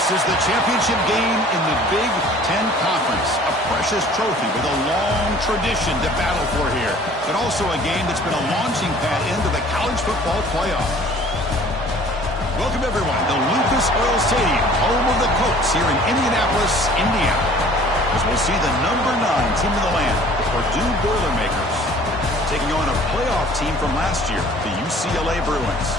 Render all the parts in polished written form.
This is the championship game in the Big 10 Conference. A precious trophy with a long tradition to battle for here. But also a game that's been a launching pad into the college football playoff. Welcome, everyone, to Lucas Oil Stadium, home of the Colts here in Indianapolis, Indiana. As we'll see the number 9 team in the land, the Purdue Boilermakers, taking on a playoff team from last year, the UCLA Bruins.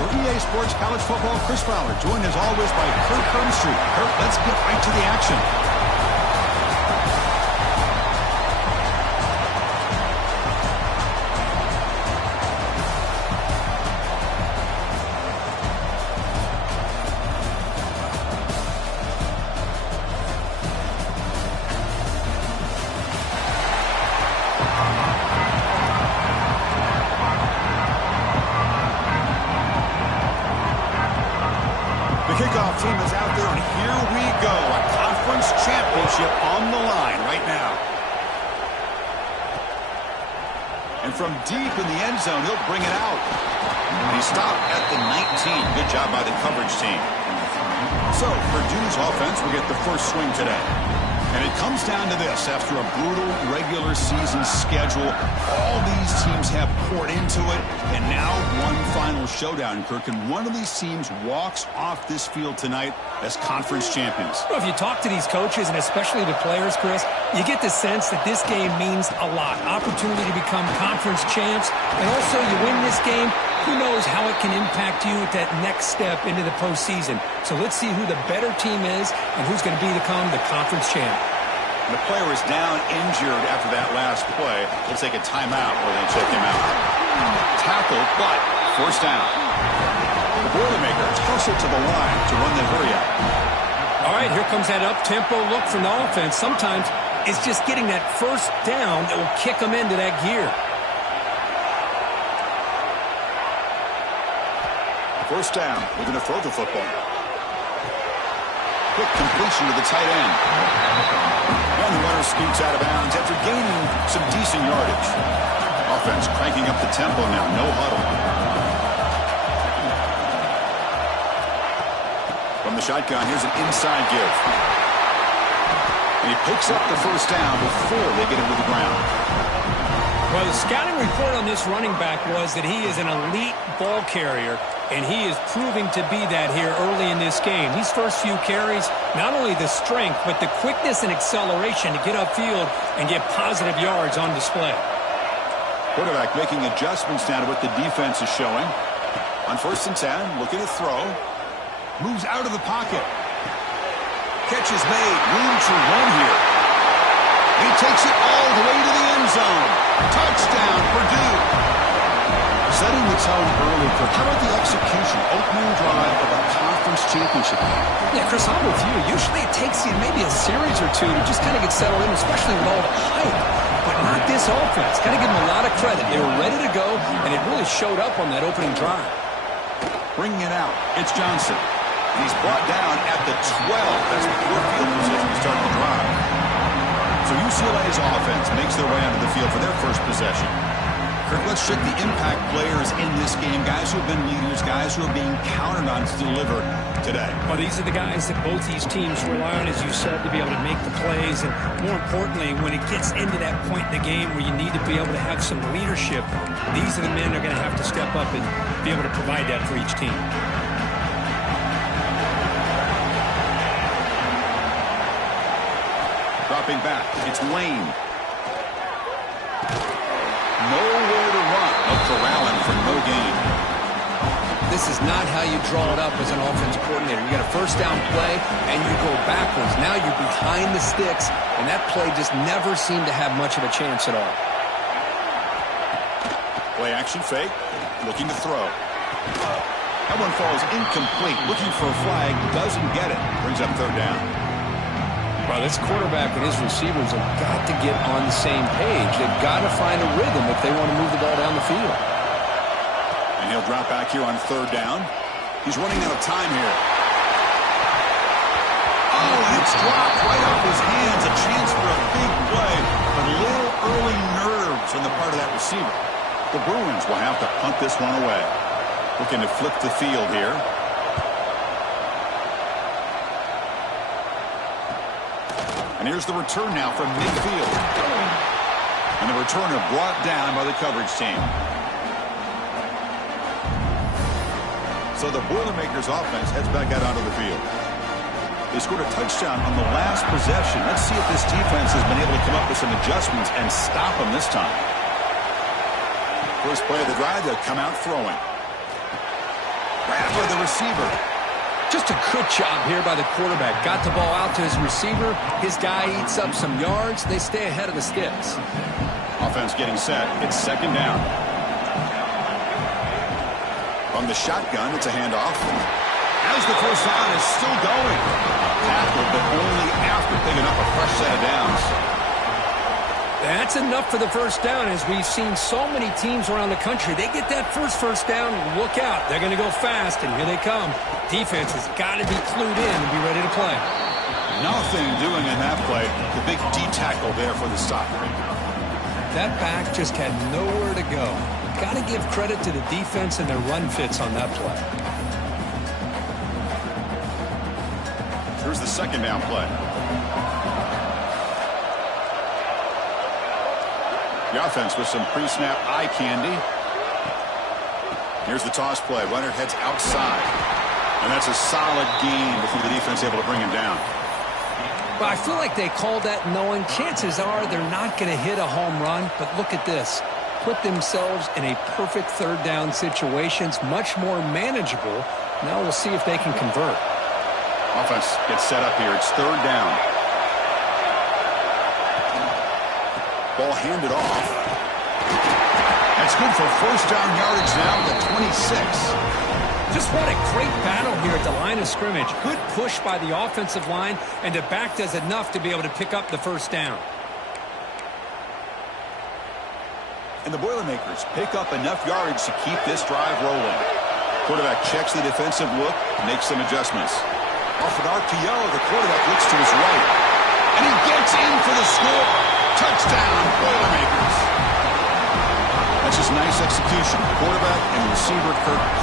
For EA Sports College Football, Chris Fowler, joined as always by Kurt Burnstreet. Kurt, let's get right to the action. Kickoff team is out there, and here we go. A conference championship on the line right now. And from deep in the end zone, he'll bring it out. And he stopped at the 19. Good job by the coverage team. So, Purdue's offense will get the first swing today. And it comes down to this. After a brutal regular season schedule, all these teams have poured into it, and now one final showdown, Kirk. And one of these teams walks off this field tonight as conference champions. Well, if you talk to these coaches, and especially the players, Chris, you get the sense that this game means a lot. Opportunity to become conference champs, and also you win this game, who knows how it can impact you at that next step into the postseason. So let's see who the better team is and who's going to become the conference champ. The player is down injured after that last play. They'll take a timeout or they check him out. Tackle, but first down. The Boilermakers hustle to the line to run the hurry up. All right, here comes that up-tempo look from the offense. Sometimes it's just getting that first down that will kick them into that gear. First down, looking to throw the football. Quick completion to the tight end. And the runner scoots out of bounds after gaining some decent yardage. Offense cranking up the tempo now, no huddle. From the shotgun, here's an inside give. And he picks up the first down before they get him to the ground. Well, the scouting report on this running back was that he is an elite ball carrier, and he is proving to be that here early in this game. These first few carries, not only the strength, but the quickness and acceleration to get upfield and get positive yards on display. Quarterback making adjustments now to what the defense is showing. On 1st and 10, looking to throw. Moves out of the pocket. Catch is made. Room to run here. He takes it all the way to the end zone. Touchdown, Purdue. Setting the tone early. How about the execution? Opening drive of a conference championship game. Yeah, Chris, I'm with you. Usually it takes you maybe a series or two to just kind of get settled in, especially with all the hype. But not this offense. Got to give them a lot of credit. They were ready to go, and it really showed up on that opening drive. Bringing it out. It's Johnson. He's brought down at the 12. That's the poor field position to start the drive. So UCLA's offense makes their way onto the field for their first possession. Kirk, let's check the impact players in this game. Guys who have been leaders, guys who are being counted on to deliver today. Well, these are the guys that both these teams rely on, as you said, to be able to make the plays. And more importantly, when it gets into that point in the game where you need to be able to have some leadership, these are the men that are going to have to step up and be able to provide that for each team. Dropping back, it's Lane. Nowhere to run. A corralling for no gain. This is not how you draw it up as an offense coordinator. You got a first down play, and you go backwards. Now you're behind the sticks, and that play just never seemed to have much of a chance at all. Play action fake, looking to throw. That one falls incomplete. Looking for a flag, doesn't get it. Brings up 3rd down. Well, this quarterback and his receivers have got to get on the same page. They've got to find a rhythm if they want to move the ball down the field. And he'll drop back here on 3rd down. He's running out of time here. Oh, and it's dropped right off his hands. A chance for a big play, but a little early nerves on the part of that receiver. The Bruins will have to punt this one away. Looking to flip the field here. And here's the return now from midfield. And the returner brought down by the coverage team. So the Boilermakers offense heads back out onto the field. They scored a touchdown on the last possession. Let's see if this defense has been able to come up with some adjustments and stop them this time. First play of the drive, they'll come out throwing. Right for the receiver. Just a good job here by the quarterback. Got the ball out to his receiver. His guy eats up some yards. They stay ahead of the sticks. Offense getting set. It's second down. From the shotgun, it's a handoff. As the first down is still going. Tackled, but only after picking up a fresh set of downs. That's enough for the first down, as we've seen so many teams around the country. They get that first down, look out. They're going to go fast, and here they come. Defense has got to be clued in and be ready to play. Nothing doing in that play. The big D tackle there for the stop. That back just had nowhere to go. Got to give credit to the defense and their run fits on that play. Here's the second down play. The offense with some pre-snap eye candy. Here's the toss play. Runner heads outside. And that's a solid gain before the defense able to bring him down. But I feel like they called that knowing chances are they're not going to hit a home run. But look at this. Put themselves in a perfect third down situations, much more manageable. Now we'll see if they can convert. Offense gets set up here. It's third down. Ball handed off. That's good for first down yardage now at the 26. Just what a great battle here at the line of scrimmage. Good push by the offensive line, and the back does enough to be able to pick up the first down. And the Boilermakers pick up enough yardage to keep this drive rolling. Quarterback checks the defensive look, makes some adjustments. Off an RPO, the quarterback looks to his right. And he gets in for the score. Touchdown, Boilermakers. That's just nice execution. Quarterback and receiver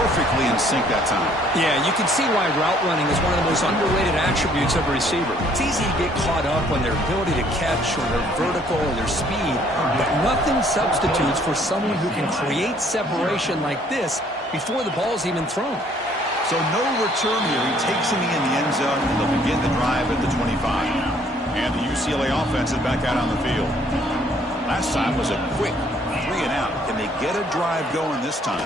perfectly in sync that time. Yeah, you can see why route running is one of the most underrated attributes of a receiver. It's easy to get caught up on their ability to catch or their vertical or their speed, but nothing substitutes for someone who can create separation like this before the ball's even thrown. So no return here. He takes in the end zone, and they'll begin the drive at the 25. And the UCLA offense is back out on the field. Last time was a quick 3 and out. Can they get a drive going this time?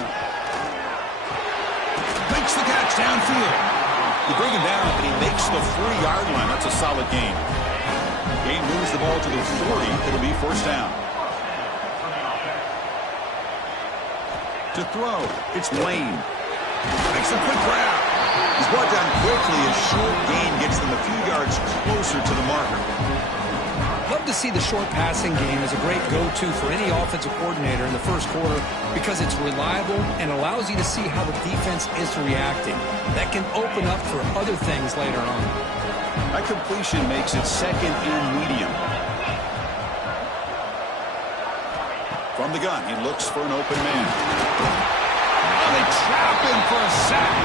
Makes the catch downfield. You bring him down, and he makes the 40-yard line. That's a solid gain. Gain moves the ball to the 40. It'll be first down. To throw, it's Lane. Makes a quick grab. He's brought down quickly. A short gain gets them a few yards closer to the marker. Love to see the short passing game as a great go-to for any offensive coordinator in the first quarter because it's reliable and allows you to see how the defense is reacting. That can open up for other things later on. That completion makes it second and medium. From the gun, he looks for an open man. They trap him for a sack.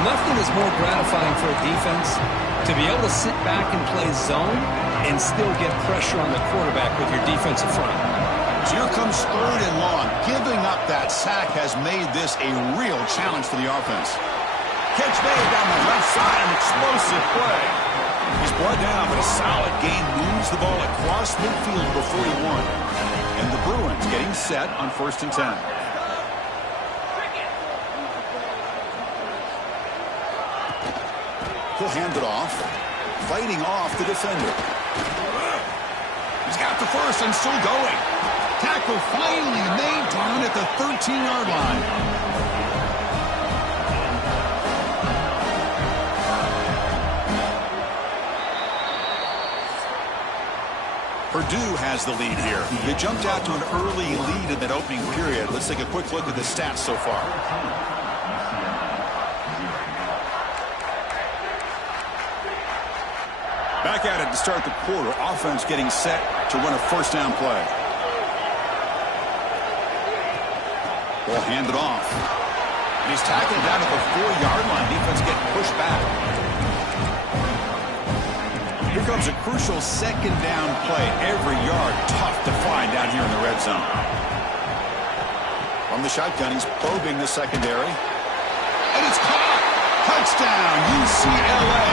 Nothing is more gratifying for a defense to be able to sit back and play zone and still get pressure on the quarterback with your defensive front. So here comes third and long. Giving up that sack has made this a real challenge for the offense. Catch made down the left side, an explosive play. He's brought down, but a solid gain moves the ball across midfield to the 41. And the Bruins getting set on 1st and 10. He'll hand it off, fighting off the defender. He's got the first and still going. Tackle finally made down at the 13-yard line. Purdue has the lead here. They jumped out to an early lead in that opening period. Let's take a quick look at the stats so far. Back at it to start the quarter. Offense getting set to run a first down play. Ball handed off. And he's tackled down at the 4-yard line. Defense getting pushed back. Here comes a crucial second down play. Every yard tough to find down here in the red zone. From the shotgun, he's probing the secondary. And it's caught! Touchdown, UCLA!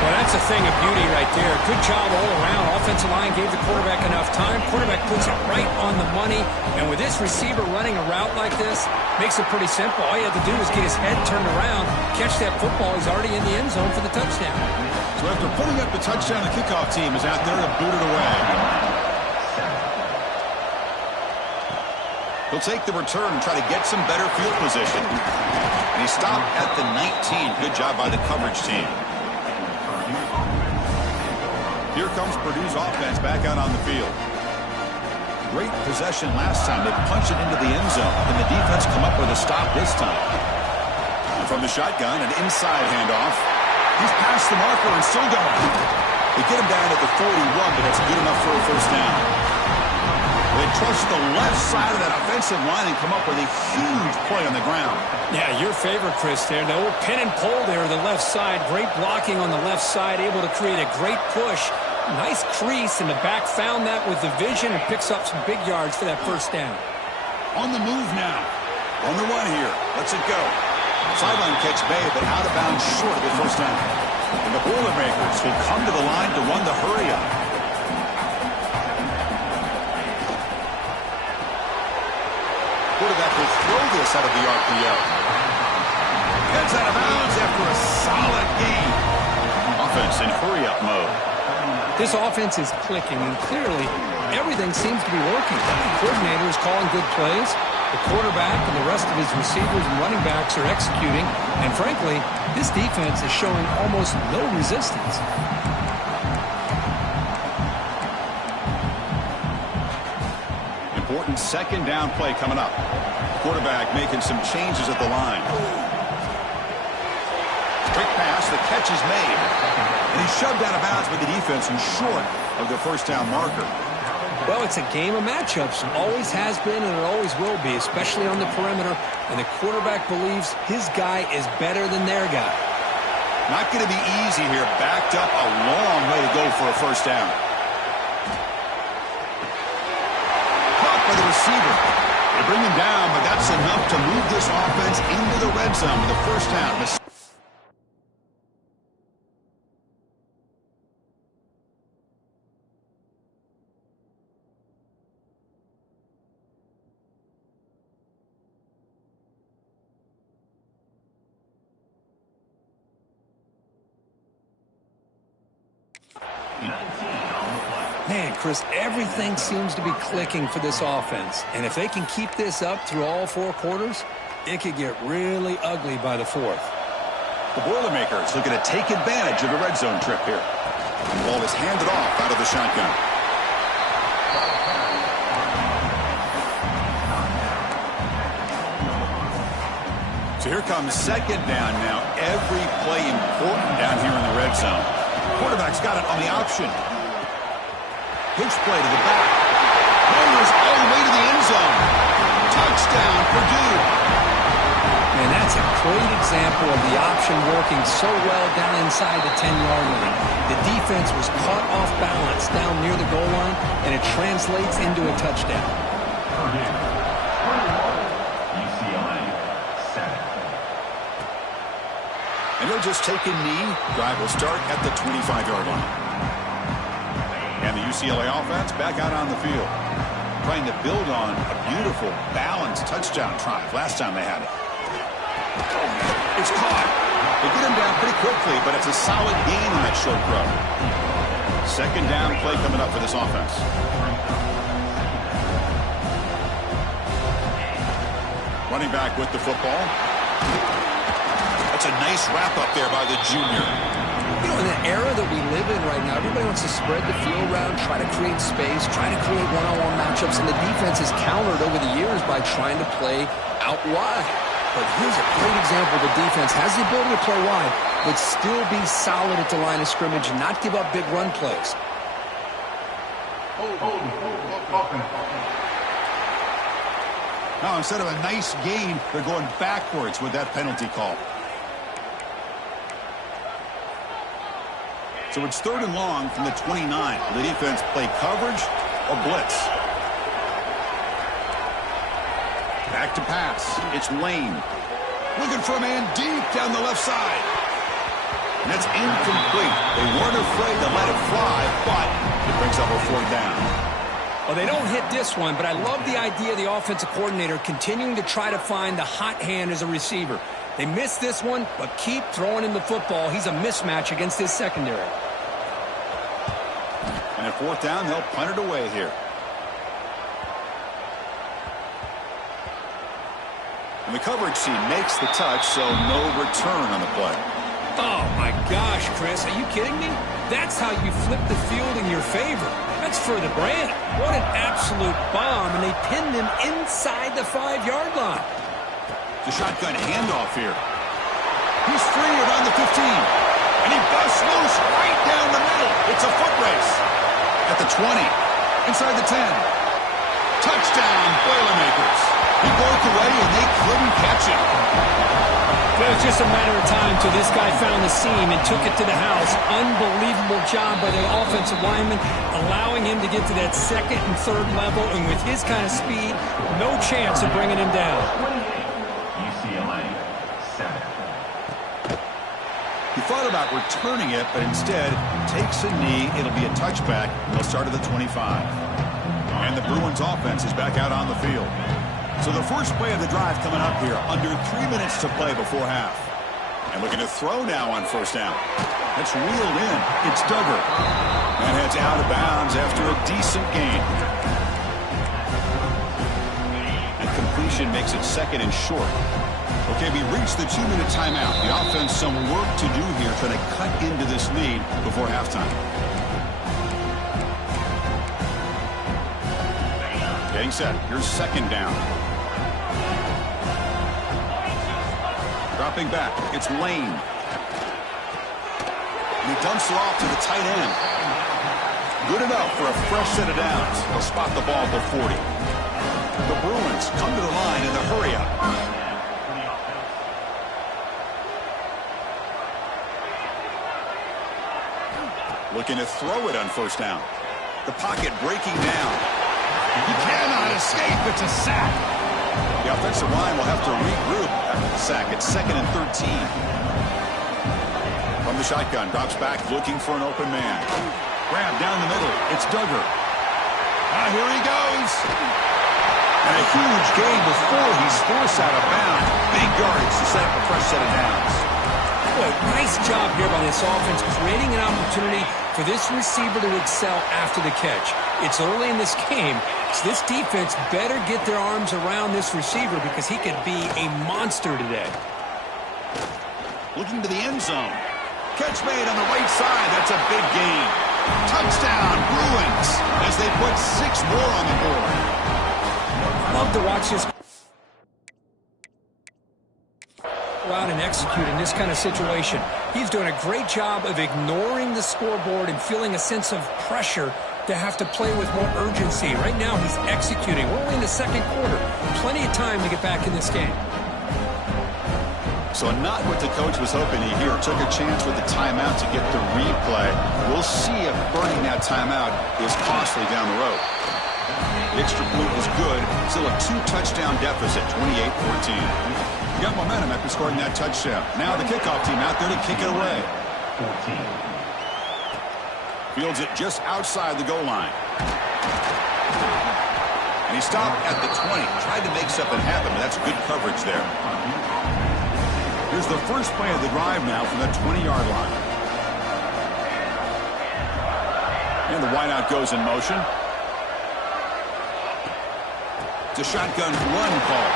Well, that's a thing of beauty right there. Good job all around. Offensive line gave the quarterback enough time. Quarterback puts it right on the money. And with this receiver running a route like this, makes it pretty simple. All you have to do is get his head turned around, catch that football. He's already in the end zone for the touchdown. So after putting up the touchdown, the kickoff team is out there to boot it away. He'll take the return and try to get some better field position. And he stopped at the 19. Good job by the coverage team. Here comes Purdue's offense back out on the field. Great possession last time. They punched it into the end zone. And the defense come up with a stop this time. And from the shotgun, an inside handoff. He's past the marker and still going. They get him down at the 41, but that's good enough for a first down. They trust the left side of that offensive line and come up with a huge play on the ground. Yeah, your favorite, Chris, there. The old pin and pull there on the left side. Great blocking on the left side, able to create a great push. Nice crease, and the back found that with the vision and picks up some big yards for that first down. On the move now. On the run here. Let's it go. Sideline catch made, but out of bounds short of the first down. And the Boilermakers will come to the line to run the hurry up. Quarterback will throw this out of the RPO. Heads out of bounds after a solid gain. Offense in hurry-up mode. This offense is clicking, and clearly everything seems to be working. The coordinator is calling good plays. The quarterback and the rest of his receivers and running backs are executing. And frankly, this defense is showing almost no resistance. Important second down play coming up. Quarterback making some changes at the line. Quick pass, the catch is made. And he's shoved out of bounds by the defense and short of the first down marker. Well, it's a game of matchups. Always has been and it always will be, especially on the perimeter. And the quarterback believes his guy is better than their guy. Not going to be easy here. Backed up a long way to go for a first down. Caught by the receiver. They bring him down, but that's enough to move this offense into the red zone with a first down. Man, Chris, everything seems to be clicking for this offense. And if they can keep this up through all four quarters, it could get really ugly by the fourth. The Boilermakers looking to take advantage of the red zone trip here. The ball is handed off out of the shotgun. So here comes second down now. Every play important down here in the red zone. Quarterback's got it on the option. Pitch play to the back. Homers all the way to the end zone. Touchdown, Purdue. And that's a great example of the option working so well down inside the 10-yard line. The defense was caught off balance down near the goal line, and it translates into a touchdown. UCLA, 7. And he'll just take a knee. Drive will start at the 25-yard line. And the UCLA offense back out on the field, trying to build on a beautiful, balanced touchdown drive last time they had it. It's caught. They get him down pretty quickly, but it's a solid gain on that short throw. Second down play coming up for this offense. Running back with the football. That's a nice wrap-up there by the junior. You know, in the era that we live in right now, everybody wants to spread the field around, try to create space, try to create one-on-one matchups, and the defense has countered over the years by trying to play out wide. But here's a great example. The defense has the ability to play wide, but still be solid at the line of scrimmage and not give up big run plays. Now, instead of a nice gain, they're going backwards with that penalty call. So it's 3rd and long from the 29. The defense play coverage or blitz. Back to pass. It's Lane. Looking for a man deep down the left side. And that's incomplete. They weren't afraid to let it fly, but it brings up a 4th down. Well, they don't hit this one, but I love the idea of the offensive coordinator continuing to try to find the hot hand as a receiver. They missed this one, but keep throwing him the football. He's a mismatch against his secondary. And at 4th down, they'll punt it away here. And the coverage team makes the touch, so no return on the play. Oh, my gosh, Chris. Are you kidding me? That's how you flip the field in your favor. That's for the brand. What an absolute bomb, and they pinned him inside the 5-yard line. The shotgun handoff here. He's free around the 15. And he busts loose right down the middle. It's a foot race. At the 20. Inside the 10. Touchdown, Boilermakers. He broke away, and they couldn't catch him. It was just a matter of time till this guy found the seam and took it to the house. Unbelievable job by the offensive lineman, allowing him to get to that 2nd and 3rd level, and with his kind of speed, no chance of bringing him down. UCLA 7. He thought about returning it, but instead takes a knee. It'll be a touchback. They'll start at the 25. And the Bruins offense is back out on the field. So the first play of the drive coming up here, under 3 minutes to play before half. And looking to throw now on 1st down. That's reeled in. It's Duggar. That heads out of bounds after a decent gain. And completion makes it 2nd and short. Okay, we reached the 2-minute timeout. The offense some work to do here, trying to cut into this lead before halftime. Getting set. Here's 2nd down. Dropping back. It's Lane. And he dumps it off to the tight end. Good enough for a fresh set of downs. They'll spot the ball at the 40. The Bruins come to the line in the hurry-up. Looking to throw it on 1st down. The pocket breaking down. He cannot escape. It's a sack. The offensive line will have to regroup after the sack. It's 2nd and 13. From the shotgun, drops back, looking for an open man. Grab down the middle. It's Duggar. Here he goes. And a huge gain before he's forced out of bounds. Big yardage to set up a fresh set of downs. Boy, nice job here by this offense, creating an opportunity for this receiver to excel after the catch. It's early in this game, so this defense better get their arms around this receiver because he could be a monster today. Looking to the end zone. Catch made on the right side. That's a big gain. Touchdown, Bruins, as they put 6 more on the board. Love to watch this out and execute in this kind of situation. He's doing a great job of ignoring the scoreboard and feeling a sense of pressure to have to play with more urgency. Right now, he's executing. We're only in the 2nd quarter. Plenty of time to get back in this game. So not what the coach was hoping to hear. Took a chance with the timeout to get the replay. We'll see if burning that timeout is costly down the road. The extra point was good. Still a 2-touchdown deficit, 28-14. Got momentum after scoring that touchdown. Now the kickoff team out there to kick it away. 14. Fields it just outside the goal line. And he stopped at the 20. Tried to make something happen, but that's good coverage there. Here's the first play of the drive now from the 20-yard line. And the wideout goes in motion. It's a shotgun run call.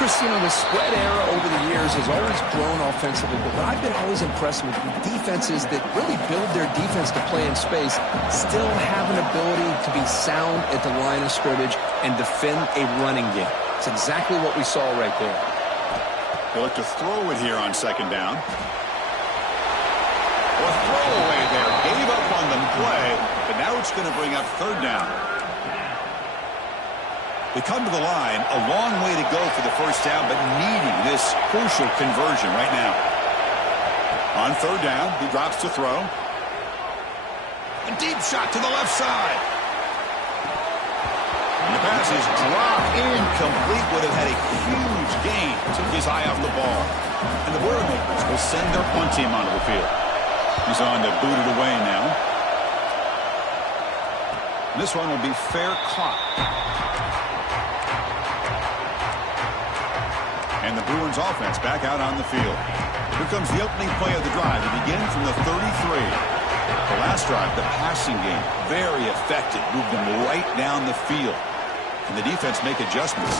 Chris, you know, the spread era over the years has always grown offensively, but what I've been always impressed with defenses that really build their defense to play in space still have an ability to be sound at the line of scrimmage and defend a running game. It's exactly what we saw right there. They look to throw it here on 2nd down. Or throwaway there. Gave up on the play, but now it's going to bring up 3rd down. They come to the line, a long way to go for the 1st down, but needing this crucial conversion right now. On 3rd down, he drops to throw. A deep shot to the left side. And the pass is dropped incomplete. Would have had a huge gain. Took his eye off the ball. And the Boilermakers will send their punt team onto the field. He's on to boot it away now. This one will be fair caught. And the Bruins offense back out on the field. Here comes the opening play of the drive. It begins from the 33. The last drive, the passing game, very effective. Moved them right down the field. And the defense make adjustments.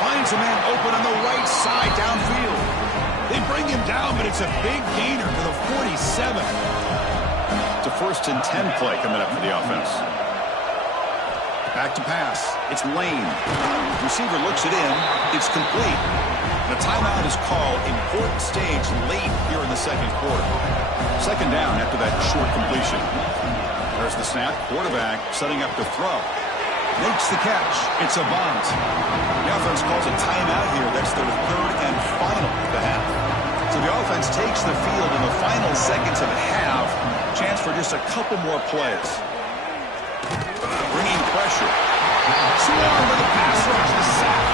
Finds a man open on the right side downfield. They bring him down, but it's a big gainer to the 47. It's a 1st and 10 play coming up for the offense. Back to pass. It's Lane. Receiver looks it in. It's complete. The timeout is called. Important stage late here in the second quarter. Second down after that short completion. There's the snap. Quarterback setting up to throw. Makes the catch. It's a bunt. The offense calls a timeout here. That's their 3rd and final of the half. So the offense takes the field in the final seconds of the half. Chance for just a couple more plays. Bringing pressure. Swarm with a pass rush, the sack.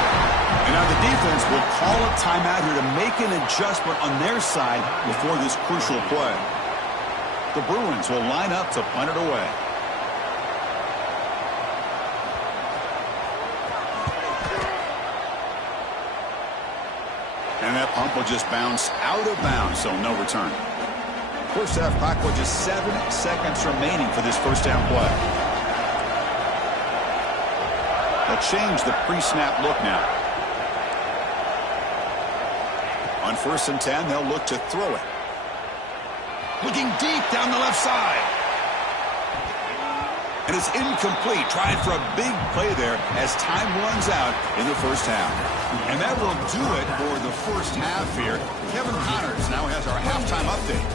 And now the defense will call a timeout here to make an adjustment on their side before this crucial play. The Bruins will line up to punt it away. And that pump will just bounce out of bounds, so no return. First half clock with just 7 seconds remaining for this first down play. They'll change the pre-snap look now. On 1st and 10, they'll look to throw it. Looking deep down the left side. And it's incomplete. Trying for a big play there as time runs out in the first half. And that will do it for the first half here. Kevin Connors now has our halftime update.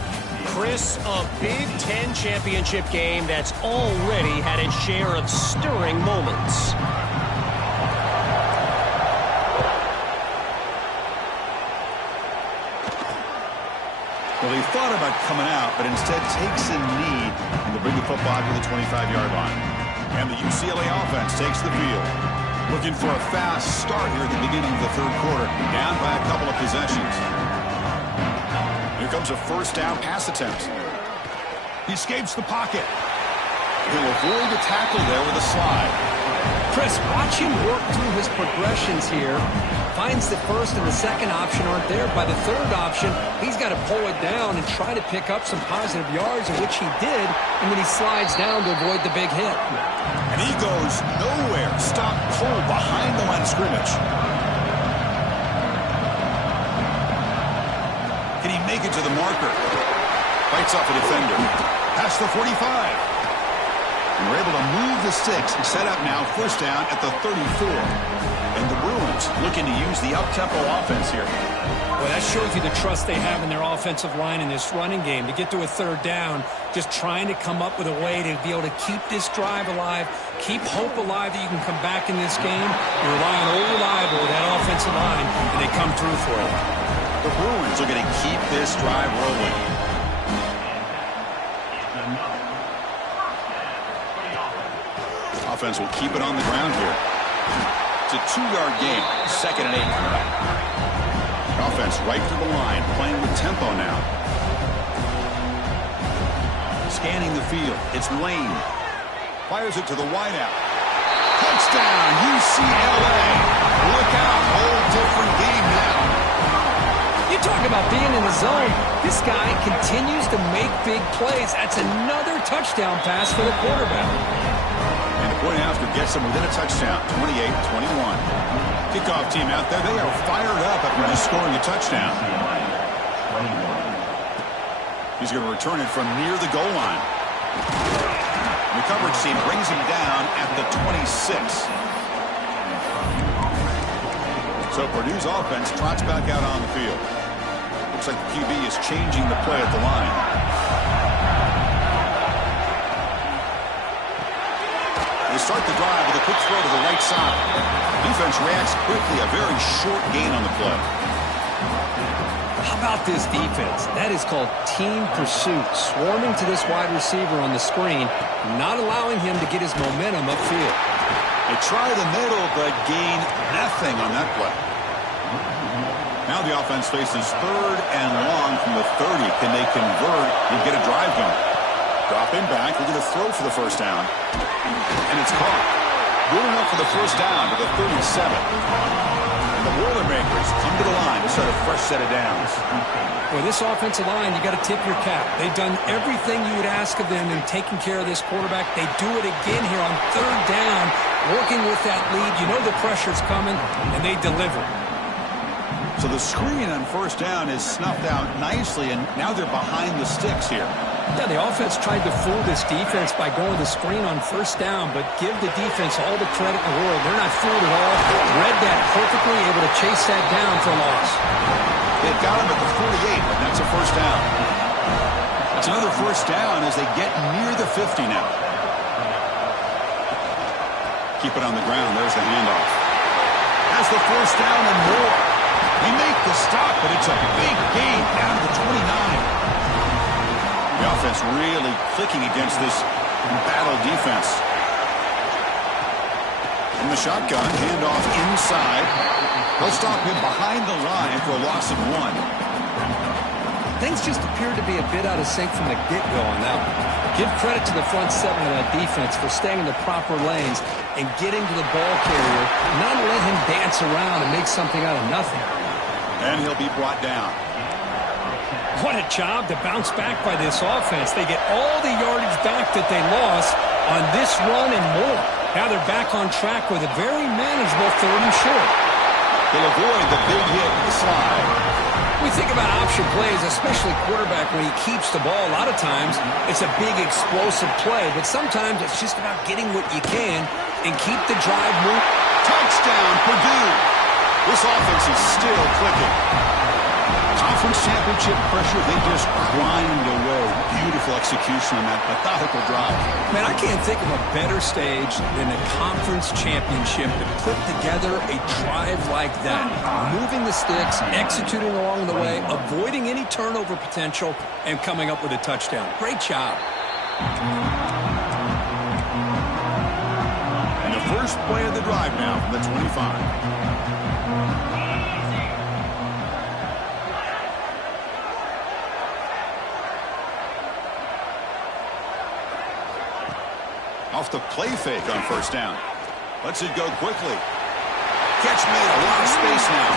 Chris, a Big 10 championship game that's already had its share of stirring moments. Well, he thought about coming out, but instead takes a knee and to bring the football to the 25-yard line. And the UCLA offense takes the field. Looking for a fast start here at the beginning of the third quarter. Down by a couple of possessions. Here comes a first down pass attempt. He escapes the pocket. He'll avoid the tackle there with a slide. Chris, watch him work through his progressions here. Finds the first and the second option aren't there. By the third option, he's got to pull it down and try to pick up some positive yards, which he did, and then he slides down to avoid the big hit. And he goes nowhere. Stop cold behind the line of scrimmage. Can he make it to the marker? Fights off a defender. Past the 45. And we're able to move the sticks. Set up now, first down at the 34. And the Bruins looking to use the up-tempo offense here. Well, that shows you the trust they have in their offensive line in this running game. To get to a third down, just trying to come up with a way to be able to keep this drive alive, keep hope alive that you can come back in this game. You rely on old reliable with that offensive line, and they come through for you. The Bruins are going to keep this drive rolling. Offense will keep it on the ground here. It's a 2-yard gain. 2nd and 8 coming up. Offense right to the line, playing with tempo now. Scanning the field. It's Lane. Fires it to the wideout. Touchdown, UCLA. Look out, whole different game now. You talk about being in the zone. This guy continues to make big plays. That's another touchdown pass for the quarterback. And the point after gets them within a touchdown, 28-21. Kickoff team out there, they are fired up after just scoring a touchdown. He's going to return it from near the goal line. The coverage team brings him down at the 26. So Purdue's offense trots back out on the field. Looks like the QB is changing the play at the line. They start the drive with a quick throw to the right side. Defense reacts quickly, a very short gain on the play. How about this defense? That is called team pursuit. Swarming to this wide receiver on the screen, not allowing him to get his momentum upfield. They try the middle, but gain nothing on that play. Now the offense faces 3rd and long from the 30. Can they convert and get a drive going? Dropping back, looking to throw for the first down. And it's caught. Moving up for the first down to the 37. And the Boilermakers come to the line to start a fresh set of downs. Well, this offensive line, you got to tip your cap. They've done everything you would ask of them in taking care of this quarterback. They do it again here on 3rd down, working with that lead. You know the pressure's coming, and they deliver. So the screen on first down is snuffed out nicely, and now they're behind the sticks here. Yeah, the offense tried to fool this defense by going the screen on first down, but give the defense all the credit in the world. They're not fooled at all. Read that perfectly, able to chase that down for a loss. They've got him at the 48, but that's a first down. That's another first down as they get near the 50 now. Keep it on the ground. There's the handoff. That's the first down and more. They make the stop, but it's a big gain down to the 29. The offense really clicking against this battle defense. In the shotgun, handoff inside. They'll stop him behind the line for a loss of 1. Things just appeared to be a bit out of sync from the get-go on that one. Give credit to the front 7 of that defense for staying in the proper lanes and getting to the ball carrier, not let him dance around and make something out of nothing. And he'll be brought down. What a job to bounce back by this offense. They get all the yardage back that they lost on this run and more. Now they're back on track with a very manageable 3rd and short. They'll avoid the big hit with the slide. We think about option plays, especially quarterback when he keeps the ball. A lot of times it's a big explosive play, but sometimes it's just about getting what you can and keep the drive moving. Touchdown, Purdue. This offense is still clicking. Conference championship pressure, they just grind away. Beautiful execution on that methodical drive. Man, I can't think of a better stage than a conference championship to put together a drive like that. Moving the sticks, executing along the way, avoiding any turnover potential, and coming up with a touchdown. Great job. And the first play of the drive now from the 25. Off the play fake on first down. Lets it go quickly. Catch made, a lot of space now.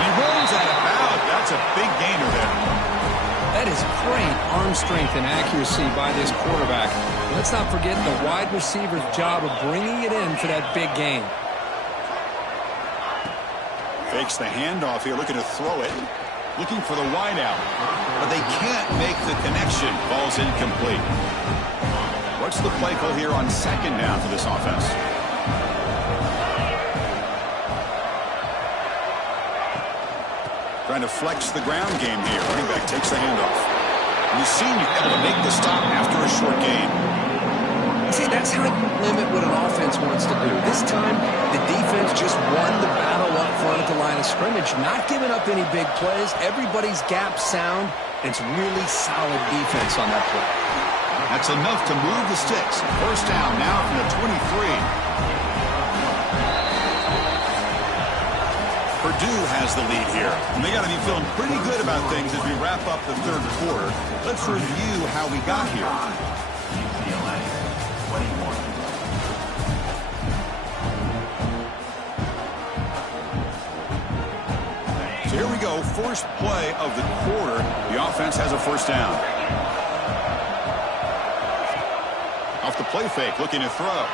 He rolls out of bounds. That's a big gainer there. That is great arm strength and accuracy by this quarterback. Let's not forget the wide receiver's job of bringing it in for that big gain. Fakes the handoff here, looking to throw it. Looking for the wide out. But they can't make the connection. Ball's incomplete. What's the play call here on 2nd down for this offense? Trying to flex the ground game here. Running back takes the handoff. And the senior able to make the stop after a short gain. See, that's how you limit what an offense wants to do. This time, the defense just won the battle up front at the line of scrimmage, not giving up any big plays. Everybody's gap sound. It's really solid defense on that play. That's enough to move the sticks. First down now from the 23. Purdue has the lead here. And they got to be feeling pretty good about things as we wrap up the 3rd quarter. Let's review how we got here. UCLA, 21. So here we go. First play of the quarter. The offense has a first down. Off the play fake, looking to throw.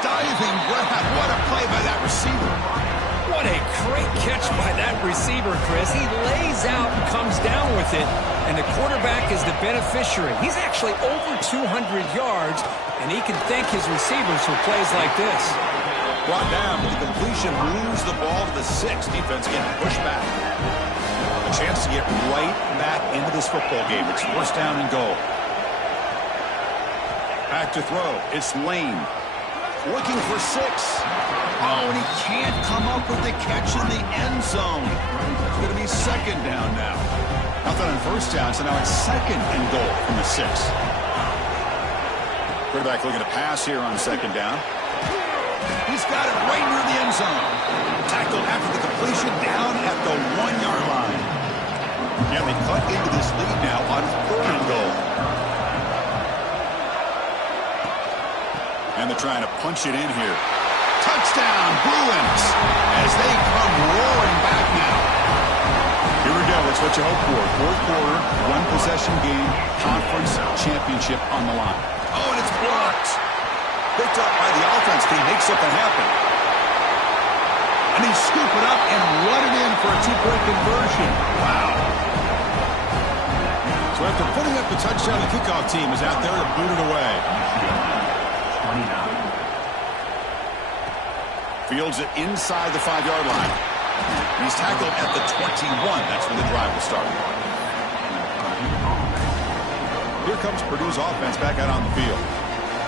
Diving grab. What a play by that receiver. What a great catch by that receiver, Chris. He lays out and comes down with it, and the quarterback is the beneficiary. He's actually over 200 yards, and he can thank his receivers for plays like this. Brought down, but the completion moves the ball to the 6. Defense getting pushed back. A chance to get right back into this football game. It's first down and goal. Back to throw. It's Lane. Looking for 6. Oh, and he can't come up with the catch in the end zone. It's going to be second down now. Nothing on first down, so now it's second and goal from the 6. Quarterback looking to pass here on second down. He's got it right near the end zone. Tackled after the completion down at the 1-yard line. Yeah, they cut into this lead now on third and goal. And they're trying to punch it in here. Touchdown, Bruins, as they come roaring back now. Here we go. That's what you hope for. Fourth quarter, one-possession game, conference championship on the line. Oh, and it's blocked. Picked up by the offense. Can he make something happen? And he scoop it up and run it in for a 2-point conversion. Wow. So after putting up the touchdown, the kickoff team is out there to boot it away. 29. Fields it inside the 5-yard line. He's tackled at the 21. That's when the drive will start. Here comes Purdue's offense back out on the field.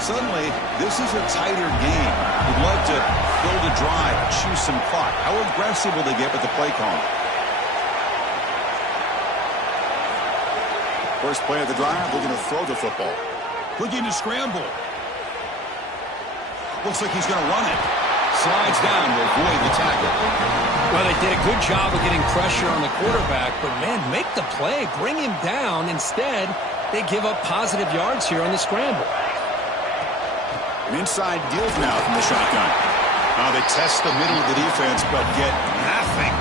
Suddenly, this is a tighter game. We'd love to build a drive, choose some clock. How aggressive will they get with the play call? First play of the drive, they're going to throw the football. Looking to scramble. Looks like he's going to run it. Slides down to avoid the tackle. Well, they did a good job of getting pressure on the quarterback, but, man, make the play. Bring him down. Instead, they give up positive yards here on the scramble. An inside deal now from the shotgun. They test the middle of the defense, but get nothing.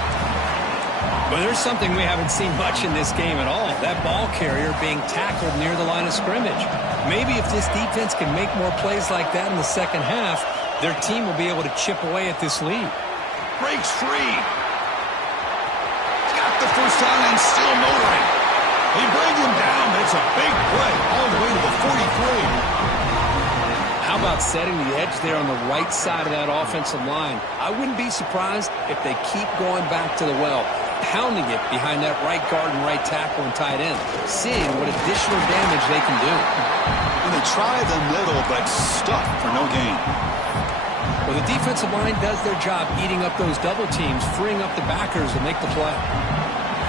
Well, there's something we haven't seen much in this game at all. That ball carrier being tackled near the line of scrimmage. Maybe if this defense can make more plays like that in the second half, their team will be able to chip away at this lead. Breaks free. Got the first down and still motoring. They bring him down, but it's a big play all the way to the 43. How about setting the edge there on the right side of that offensive line? I wouldn't be surprised if they keep going back to the well, pounding it behind that right guard and right tackle and tight end, seeing what additional damage they can do. And they try the middle, but stuck for no gain. Well, the defensive line does their job eating up those double teams, freeing up the backers to make the play.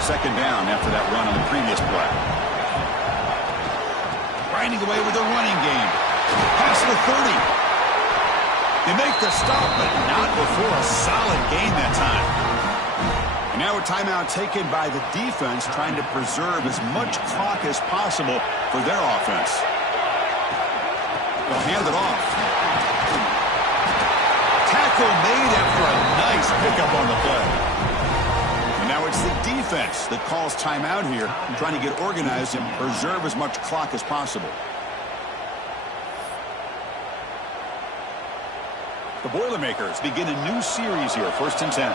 Second down after that run on the previous play. Grinding away with a running game. Past the 30. They make the stop, but not before a solid gain that time. And now a timeout taken by the defense, trying to preserve as much clock as possible for their offense. They'll hand it off. Tackle made after a nice pickup on the play. And now it's the defense that calls timeout here, trying to get organized and preserve as much clock as possible. The Boilermakers begin a new series here, 1st and 10.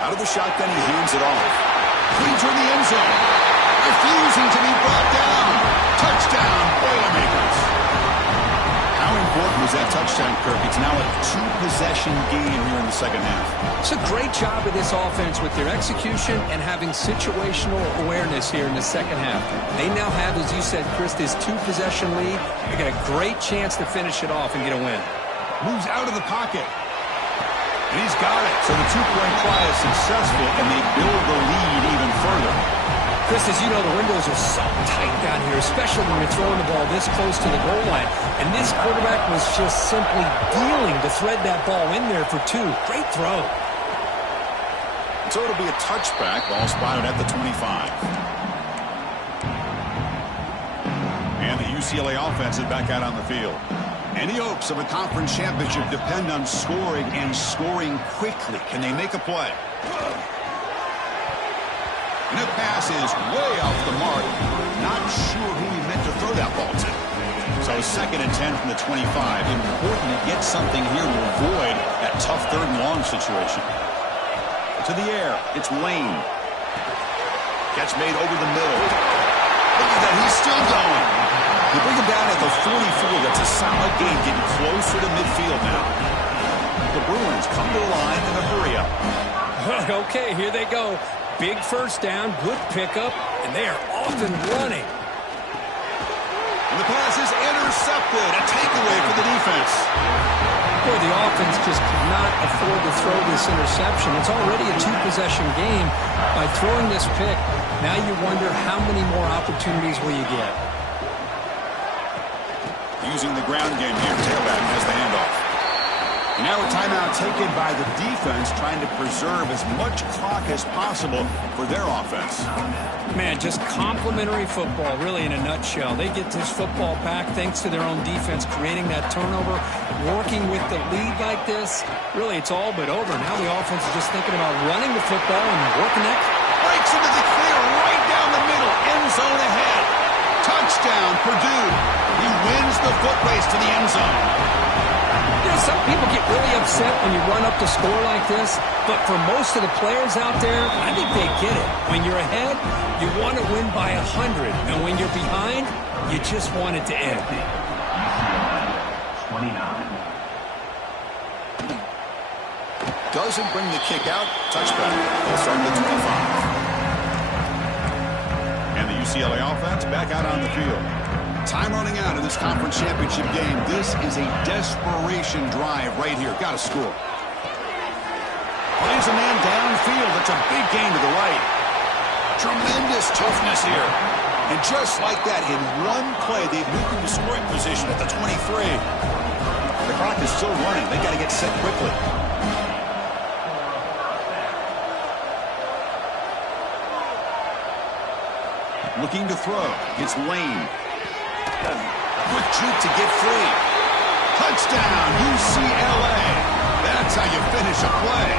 Out of the shotgun, he hands it off. Clean toward the end zone. Refusing to be brought down. Touchdown, Boilermakers. How important was that touchdown, Kirk? It's now a 2-possession game here in the second half. It's a great job of this offense with their execution and having situational awareness here in the second half. They now have, as you said, Chris, this 2-possession lead. They got a great chance to finish it off and get a win. Moves out of the pocket. And he's got it. So the 2-point try is successful, and they build the lead even further. Chris, as you know, the windows are so tight down here, especially when you're throwing the ball this close to the goal line. And this quarterback was just simply dealing to thread that ball in there for 2. Great throw. So it'll be a touchback. Ball spotted at the 25. And the UCLA offense is back out on the field. Any hopes of a conference championship depend on scoring and scoring quickly. Can they make a play? And the pass is way off the mark. Not sure who he meant to throw that ball to. So 2nd and 10 from the 25. Important to get something here to avoid that tough 3rd and long situation. To the air, it's Lane. Catch made over the middle. Look at that, he's still going. They bring him down at the 44. That's a solid gain, getting closer to midfield now. The Bruins come to the line in a hurry up. Okay, here they go. Big first down, good pickup, and they are off and running. And the pass is intercepted. A takeaway for the defense. Boy, the offense just cannot afford to throw this interception. It's already a two-possession game. By throwing this pick, now you wonder how many more opportunities will you get. Using the ground game here, tailback has the handoff. And now a timeout taken by the defense, trying to preserve as much clock as possible for their offense. Man, just complimentary football, really, in a nutshell. They get this football back thanks to their own defense, creating that turnover, working with the lead like this. Really, it's all but over. Now the offense is just thinking about running the football and working that. Breaks into the clear right down the middle, end zone ahead. Touchdown, Purdue. He wins the foot race to the end zone. You know, some people get really upset when you run up the score like this, but for most of the players out there, I think they get it. When you're ahead, you want to win by 100, and when you're behind, you just want it to end. 29. Doesn't bring the kick out. Touchback. They'll start at the 25. And the UCLA offense back out on the field. Time running out in this conference championship game. This is a desperation drive right here. Got to score. Plays a man downfield. It's a big gain to the right. Tremendous toughness here. And just like that, in one play, they've moved into scoring position at the 23. The clock is still running. They got to get set quickly. Looking to throw. It's Lane. Quick juke to get free. Touchdown, UCLA. That's how you finish a play.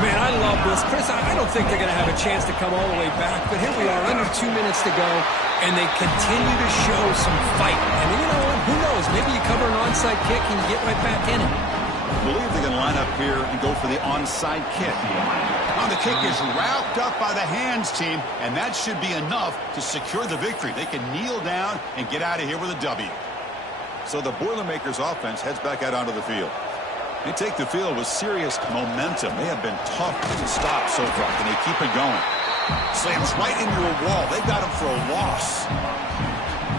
Man, I love this. Chris, I don't think they're going to have a chance to come all the way back, but here we are, under 2 minutes to go, and they continue to show some fight. And you know what? Who knows? Maybe you cover an onside kick and you get right back in it. I believe they're going to line up here and go for the onside kick. Now the kick is wrapped up by the hands team, and that should be enough to secure the victory. They can kneel down and get out of here with a W. So the Boilermakers offense heads back out onto the field. They take the field with serious momentum. They have been tough to stop so far, and they keep it going. Slams right into a wall. They've got him for a loss.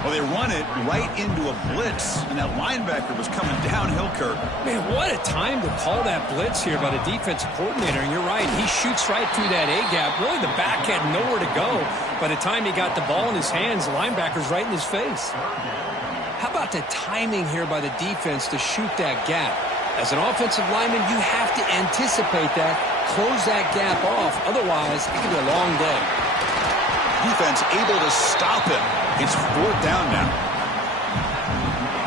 Well, they run it right into a blitz, and that linebacker was coming downhill, Kirk. Man, what a time to call that blitz here by the defensive coordinator. And you're right, he shoots right through that A-gap. Really, the back had nowhere to go. By the time he got the ball in his hands, the linebacker's right in his face. How about the timing here by the defense to shoot that gap? As an offensive lineman, you have to anticipate that, close that gap off. Otherwise, it could be a long day. Defense able to stop him. It's 4th down now.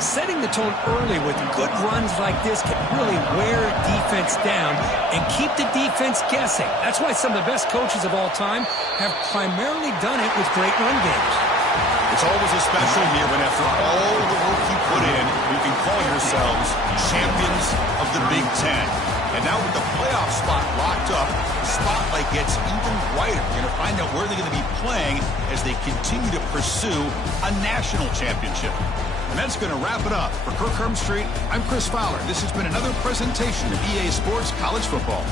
Setting the tone early with good runs like this can really wear defense down and keep the defense guessing. That's why some of the best coaches of all time have primarily done it with great run games. It's always a special year when after all the work you put in, you can call yourselves champions of the Big Ten. And now with the playoff spot locked up, the spotlight gets even brighter. You're going to find out where they're going to be playing as they continue to pursue a national championship. And that's going to wrap it up. For Kirk Hermstreet, I'm Chris Fowler. This has been another presentation of EA Sports College Football.